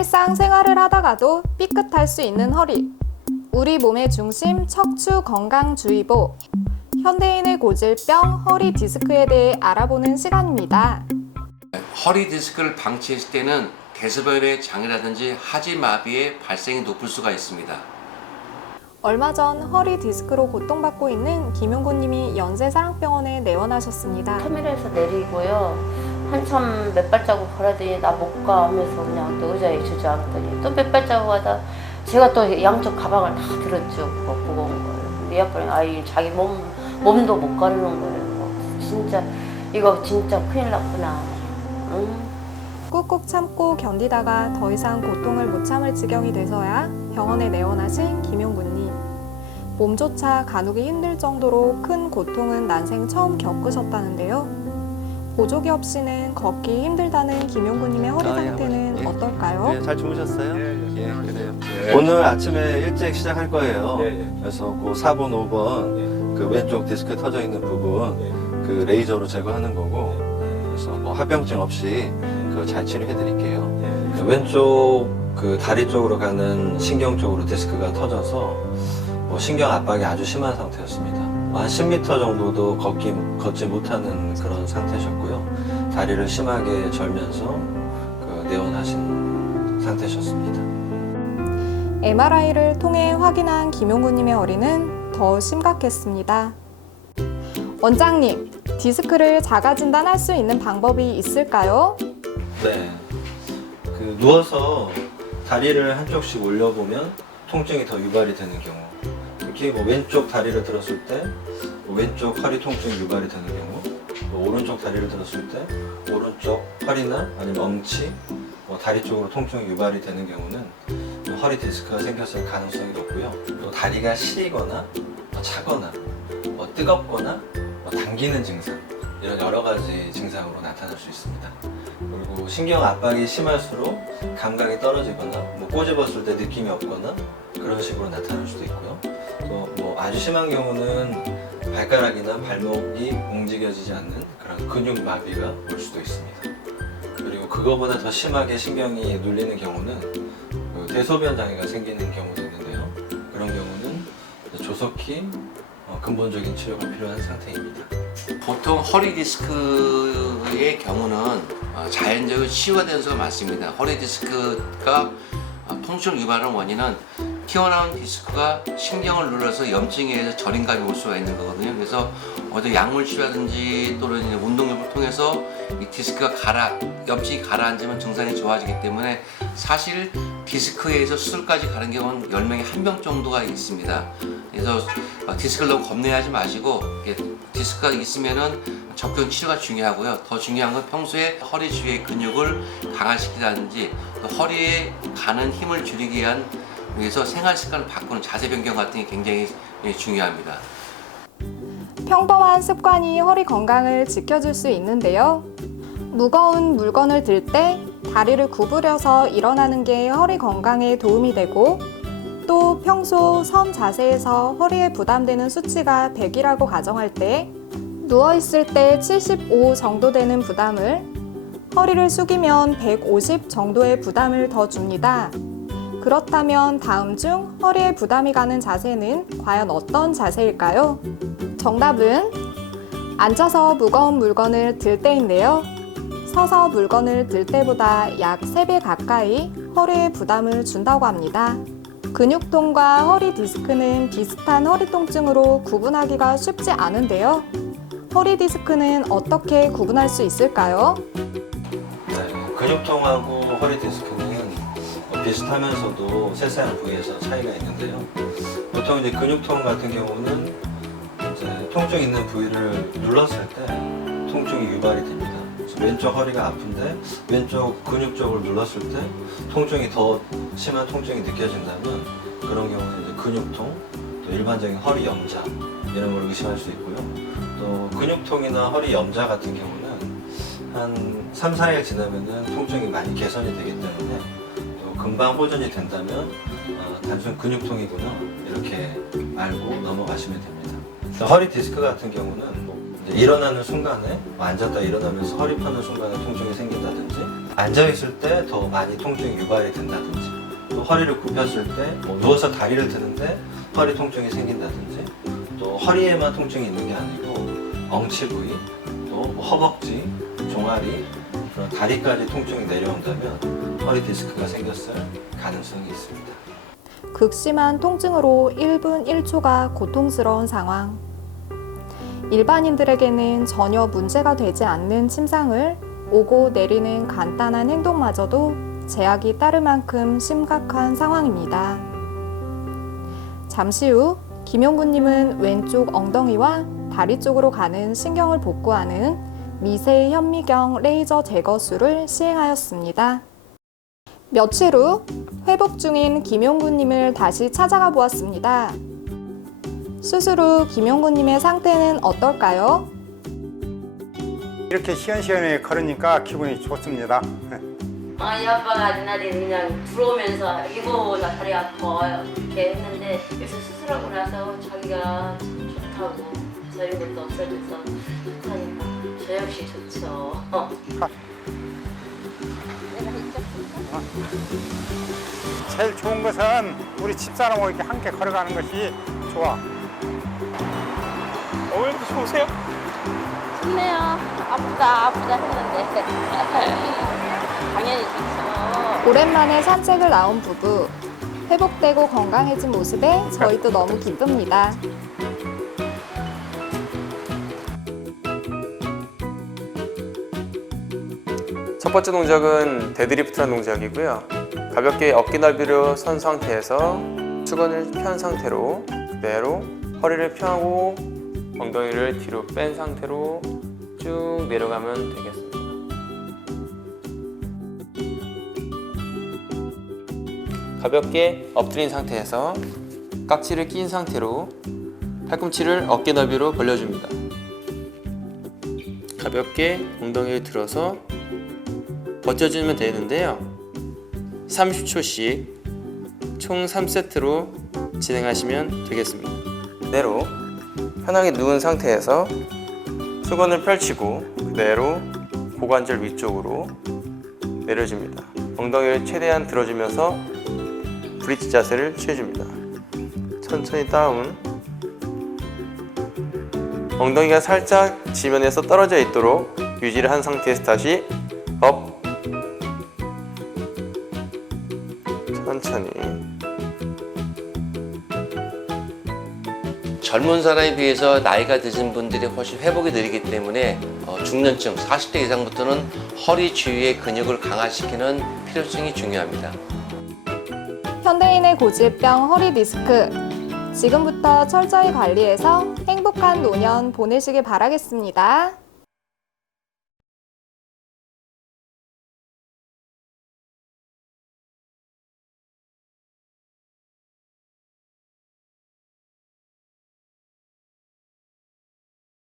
일상생활을 하다가도 삐끗할 수 있는 허리. 우리 몸의 중심 척추 건강주의보. 현대인의 고질병 허리 디스크에 대해 알아보는 시간입니다. 허리 디스크를 방치했을 때는 대소변의 장애라든지 하지마비의 발생이 높을 수가 있습니다. 얼마 전 허리 디스크로 고통받고 있는 김용구님이 연세사랑병원에 내원하셨습니다. 터미널에서 내리고요. 한참 몇 발자국 걸어더니 나 못 가 하면서 그냥 또 의자에 주저앉더니 또 몇 발자국 하다 제가 또 양쪽 가방을 다 들었죠. 무거운 거예요. 내 아빠는 아이 자기 몸도 못 가르는 거예요. 진짜 이거 진짜 큰일 났구나. 꾹꾹 참고 견디다가 더 이상 고통을 못 참을 지경이 돼서야 병원에 내원하신 김용구님. 몸조차 가누기 힘들 정도로 큰 고통은 난생 처음 겪으셨다는데요. 보조기 없이는 걷기 힘들다는 김용구님의 허리 상태는 어떨까요? 네, 잘 주무셨어요? 그래요. 오늘 아침에 일찍 시작할 거예요. 그래서 그 4번, 5번 그 왼쪽 디스크 터져 있는 부분 그 레이저로 제거하는 거고, 그래서 뭐 합병증 없이 그 잘 치료해 드릴게요. 왼쪽 그 다리 쪽으로 가는 신경 쪽으로 디스크가 터져서 뭐 신경 압박이 아주 심한 상태였습니다. 한 10m 정도도 걷지 못하는 그런 상태셨고요. 다리를 심하게 절면서 그 내원하신 상태셨습니다. MRI를 통해 확인한 김용구님의 허리는 더 심각했습니다. 원장님, 디스크를 자가 진단할 수 있는 방법이 있을까요? 네. 그 누워서 다리를 한쪽씩 올려보면 통증이 더 유발이 되는 경우, 특히 뭐 왼쪽 다리를 들었을 때 왼쪽 허리 통증이 유발이 되는 경우, 또 오른쪽 다리를 들었을 때 오른쪽 허리나 아니면 엉치, 뭐 다리 쪽으로 통증이 유발이 되는 경우는 허리 디스크가 생겼을 가능성이 높고요. 또 다리가 시리거나 차거나 뜨겁거나 당기는 증상, 이런 여러 가지 증상으로 나타날 수 있습니다. 그리고 신경 압박이 심할수록 감각이 떨어지거나 꼬집었을 때 느낌이 없거나 그런 식으로 나타날 수도 있고요. 또 아주 심한 경우는 발가락이나 발목이 움직여지지 않는 그런 근육 마비가 올 수도 있습니다. 그리고 그거보다 더 심하게 신경이 눌리는 경우는 그 대소변 장애가 생기는 경우도 있는데요. 그런 경우는 조속히 근본적인 치료가 필요한 상태입니다. 보통 허리 디스크의 경우는 자연적으로 치유가 되는 수가 많습니다. 허리 디스크가 통증을 유발하는 원인은 튀어나온 디스크가 신경을 눌러서 염증에 의해서 저림감이 올 수가 있는 거거든요. 그래서 어디 약물 치료라든지 또는 운동을 통해서 이 디스크가 염증이 가라앉으면 증상이 좋아지기 때문에 사실 디스크에 의해서 수술까지 가는 경우는 10명에 1명 정도가 있습니다. 그래서 디스크를 너무 겁내하지 마시고, 디스크가 있으면은 적극 치료가 중요하고요. 더 중요한 건 평소에 허리 주위의 근육을 강화시키다든지 또 허리에 가는 힘을 줄이기 위해서 생활 습관을 바꾸는 자세 변경 같은 게 굉장히 중요합니다. 평범한 습관이 허리 건강을 지켜줄 수 있는데요. 무거운 물건을 들 때 다리를 구부려서 일어나는 게 허리 건강에 도움이 되고, 또 평소 선 자세에서 허리에 부담되는 수치가 100이라고 가정할 때 누워있을 때 75 정도 되는 부담을, 허리를 숙이면 150 정도의 부담을 더 줍니다. 그렇다면 다음 중 허리에 부담이 가는 자세는 과연 어떤 자세일까요? 정답은 앉아서 무거운 물건을 들 때인데요. 서서 물건을 들 때보다 약 3배 가까이 허리에 부담을 준다고 합니다. 근육통과 허리 디스크는 비슷한 허리 통증으로 구분하기가 쉽지 않은데요. 허리 디스크는 어떻게 구분할 수 있을까요? 네, 근육통하고 허리 디스크는 비슷하면서도 세세한 부위에서 차이가 있는데요. 보통 이제 근육통 같은 경우는 이제 통증 있는 부위를 눌렀을 때 통증이 유발이 됩니다. 그래서 왼쪽 허리가 아픈데 왼쪽 근육 쪽을 눌렀을 때 통증이 더 심한 통증이 느껴진다면 그런 경우는 이제 근육통, 또 일반적인 허리 염자 이런 걸 의심할 수 있고요. 또 근육통이나 허리 염자 같은 경우는 한 3, 4일 지나면은 통증이 많이 개선이 되기 때문에 금방 호전이 된다면 단순 근육통이구나 이렇게 알고 넘어가시면 됩니다. 허리 디스크 같은 경우는 일어나는 순간에 앉았다 일어나면서 허리 펴는 순간에 통증이 생긴다든지 앉아 있을 때 더 많이 통증이 유발이 된다든지, 또 허리를 굽혔을 때 누워서 다리를 드는데 허리 통증이 생긴다든지, 또 허리에만 통증이 있는 게 아니고 엉치 부위, 또 허벅지, 종아리, 그런 다리까지 통증이 내려온다면 허리 디스크가 생겼을 가능성이 있습니다. 극심한 통증으로 1분 1초가 고통스러운 상황. 일반인들에게는 전혀 문제가 되지 않는 침상을 오고 내리는 간단한 행동마저도 제약이 따를 만큼 심각한 상황입니다. 잠시 후 김용구님은 왼쪽 엉덩이와 다리 쪽으로 가는 신경을 복구하는 미세 현미경 레이저 제거술을 시행하였습니다. 며칠 후 회복 중인 김용구님을 다시 찾아가 보았습니다. 수술 후 김용구님의 상태는 어떨까요? 이렇게 시원시원하게 걸으니까 기분이 좋습니다. 이 아빠가 옛날에 그냥 들어오면서 이거 나 다리 아파 이렇게 했는데 그래서 수술하고 나서 자기가 참 좋다고 저런 것도 없어져서 좋다니까 저 역시 좋죠. 제일 좋은 것은 우리 집사람하고 이렇게 함께 걸어가는 것이 좋아. 왜 이렇게 좋으세요? 좋네요. 아프다 했는데 당연히 좋죠. 오랜만에 산책을 나온 부부. 회복되고 건강해진 모습에 저희도 너무 기쁩니다. 첫 번째 동작은 데드리프트라는 동작이고요. 가볍게 어깨 넓이로 선 상태에서 수건을 편 상태로 그대로 허리를 펴고 엉덩이를 뒤로 뺀 상태로 쭉 내려가면 되겠습니다. 가볍게 엎드린 상태에서 깍지를 낀 상태로 팔꿈치를 어깨 넓이로 벌려줍니다. 가볍게 엉덩이를 들어서 버텨주면 되는데요. 30초씩 총 3세트로 진행하시면 되겠습니다. 그대로 편하게 누운 상태에서 수건을 펼치고 그대로 고관절 위쪽으로 내려줍니다. 엉덩이를 최대한 들어주면서 브릿지 자세를 취해줍니다. 천천히 다운. 엉덩이가 살짝 지면에서 떨어져 있도록 유지를 한 상태에서 다시 업. 천천히. 젊은 사람에 비해서 나이가 드신 분들이 훨씬 회복이 느리기 때문에 중년층 40대 이상부터는 허리 주위의 근육을 강화시키는 필요성이 중요합니다. 현대인의 고질병 허리 디스크. 지금부터 철저히 관리해서 행복한 노년 보내시길 바라겠습니다.